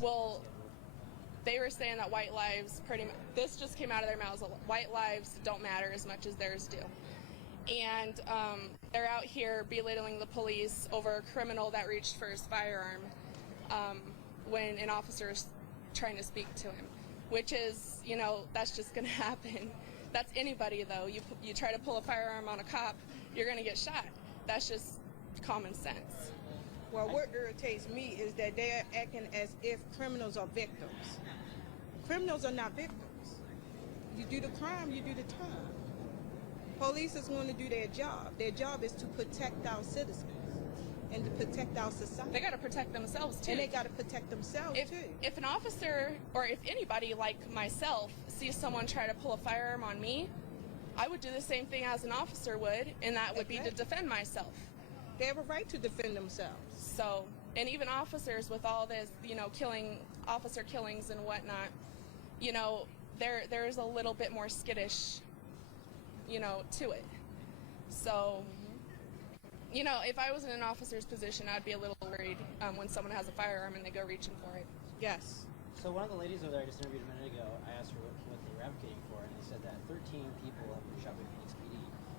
Well, they were saying that white lives this just came out of their mouths, white lives don't matter as much as theirs do. And they're out here belittling the police over a criminal that reached for his firearm when an officer is trying to speak to him, which is, that's just going to happen. That's anybody, though. You try to pull a firearm on a cop, you're going to get shot. That's just common sense. Well, what irritates me is that they're acting as if criminals are victims. Criminals are not victims. You do the crime, you do the time. Police is going to do their job. Their job is to protect our citizens and to protect our society. They got to protect themselves, too. And they got to protect themselves, too. If an officer, or if anybody like myself, sees someone try to pull a firearm on me, I would do the same thing as an officer would, and that would be to defend myself. They have a right to defend themselves. So, and even officers with all this, officer killings and whatnot, there's a little bit more skittish, to it. So, if I was in an officer's position, I'd be a little worried when someone has a firearm and they go reaching for it. Yes. So one of the ladies over there I just interviewed a minute ago, I asked her what they were advocating for, and they said that 13 people have been shot by Phoenix PD.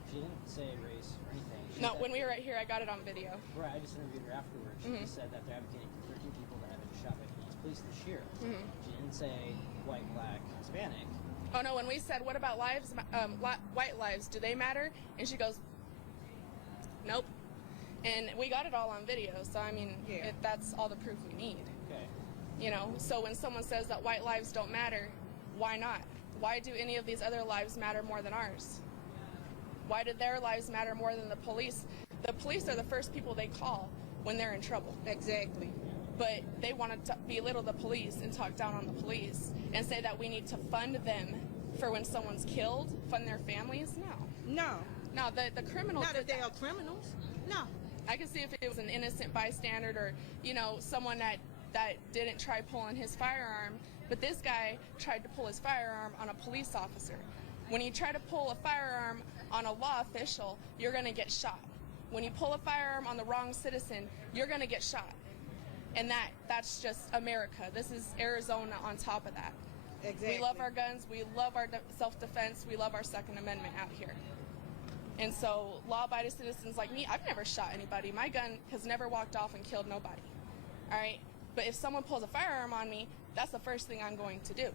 She didn't say race or anything. No, when we were right here, I got it on video. Right, I just interviewed her afterwards. She just said that they're advocating for 13 people that have been shot by Phoenix police this year. She didn't say white, black, Hispanic. Oh no, when we said, what about lives, white lives, do they matter? And she goes, nope. And we got it all on video, so I mean, that's all the proof we need. Okay. So when someone says that white lives don't matter, why not? Why do any of these other lives matter more than ours? Why do their lives matter more than the police? The police are the first people they call when they're in trouble. Exactly. But they want to belittle the police and talk down on the police and say that we need to fund them for when someone's killed, fund their families. No. No, the criminals. Not if they are criminals. No. I can see if it was an innocent bystander or, someone that didn't try pulling his firearm, but this guy tried to pull his firearm on a police officer. When you try to pull a firearm on a law official, you're going to get shot. When you pull a firearm on the wrong citizen, you're going to get shot. And that's just America. This is Arizona on top of that. Exactly. We love our guns. We love our self-defense. We love our Second Amendment out here. And so law-abiding citizens like me, I've never shot anybody. My gun has never walked off and killed nobody. All right? But if someone pulls a firearm on me, that's the first thing I'm going to do.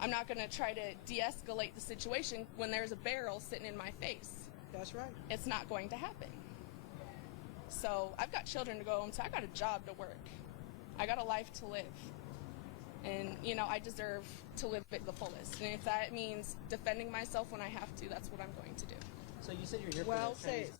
I'm not going to try to de-escalate the situation when there's a barrel sitting in my face. That's right. It's not going to happen. So I've got children to go home to. I got a job to work. I got a life to live. And, I deserve to live it the fullest. And if that means defending myself when I have to, that's what I'm going to do. So you said you're here for Well the Chinese